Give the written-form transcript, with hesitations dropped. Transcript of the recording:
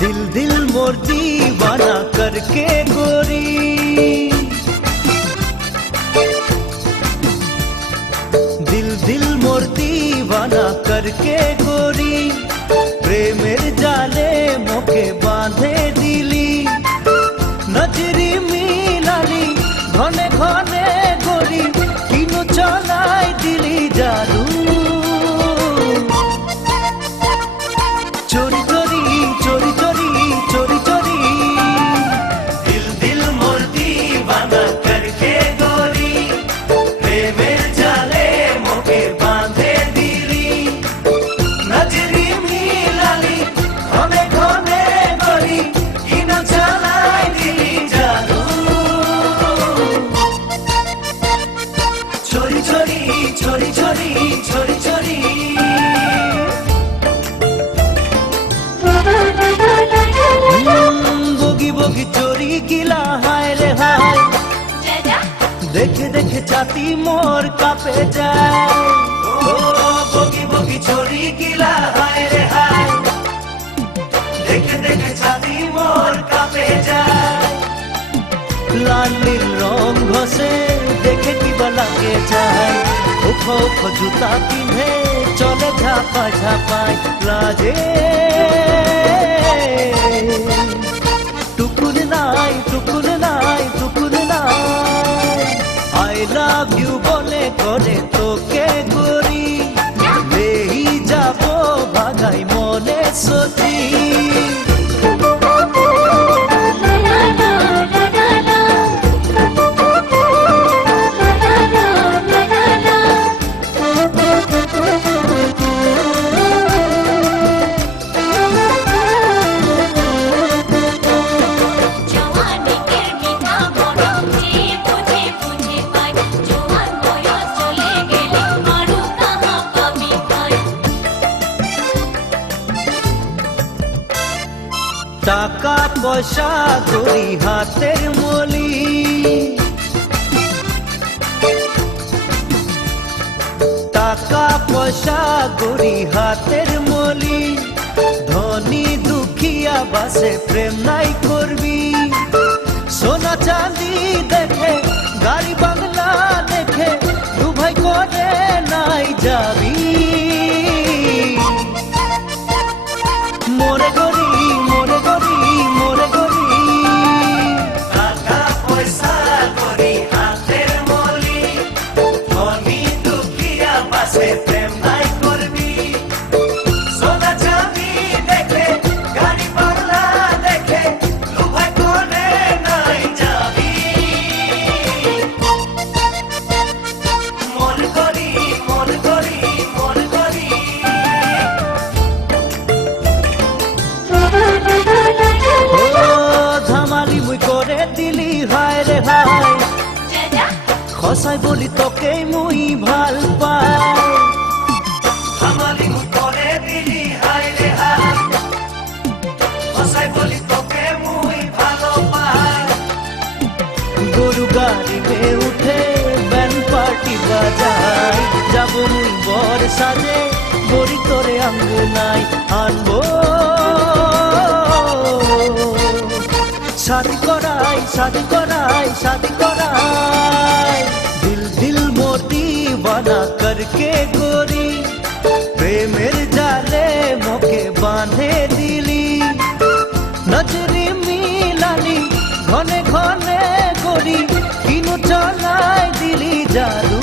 दिल दिल मोर दीवाना करके गोरी, दिल दिल मोर दीवाना करके गोरी, प्रेमेर जाले मोके बांधे दिली, नजरी मिलाली घने घने गोरी, किनु चलाई दिली जादू, चोरी चोरी चोरी चोरी चोरी चोरी, दिल दिल मोर दीवाना करके गोरी, प्रेमेर जाले मोके बांधे दिली, नजरी मिलाली घने घने गोरी, किनु चलाई दिली जादू, चोरी चोरी चोरी चोरी चोरी चोरी। बोगी बोगी चोरी गिला हाय रे हाय, देखे देखे छाती मोर कांपे जाए, ओ बोगी बोगी चोरी गिला हाय रे हाय, देखे देखे छाती मोर कांपे जाए, लाल নীল রং ঘষে দেখে কিবা লাগে যায়, উখো উখো জুতা পিন্ধে চলে ঝাপায় ঝাপায় লাজে, টুকুর নাই টুকুর নাই টুকুর নাই, আই লাভ ইউ বলে করে তোকে গোরি, লেই যাব ভাগাই মনে সচি, টাকা পয়সা করি হাতের মলি, টাকা পয়সা করি হাতের মলি, ধনী দুঃখিয়া বাসে প্রেম নাই করবি, সোনা চাঁদি দেখে গাড়ি বাংলা দেখে দুভাই করে নাই যাবি, মোরে গরি মোরে গরি মোরে গরি, টাকা পয়সা করি হাতের মলি, ধনী দুঃখিয়া বাসে প্রেম নাই করবি, সোনা চাঁদি দেখে গাড়ি বাংলা দেখে দুভাই করে নাই যাবি, মন করি মন করি মন করি। ধামালি মুই করে দিলি হায় রে হায়, খসাই বলি তোকে মুই ভাল পাই, ধামালি মুই করে দিলি হায় রে হায়, খসাই বলি তোকে মুই ভালো পাই, গরু গাড়ি মে উঠে ব্যান্ড পার্টি বাজাই, যাব মুই বর সাজে গড়ি তোরে আঙ্গনাই আনবো, शादी कराई शादी कराई शादी कराई, दिल दिल मोर दीवाना करके गोरी, प्रेमेर जाले मोके बांधे दिली, नजरी मिलाली घने घने गोरी, किनु चलाई दिली जादू।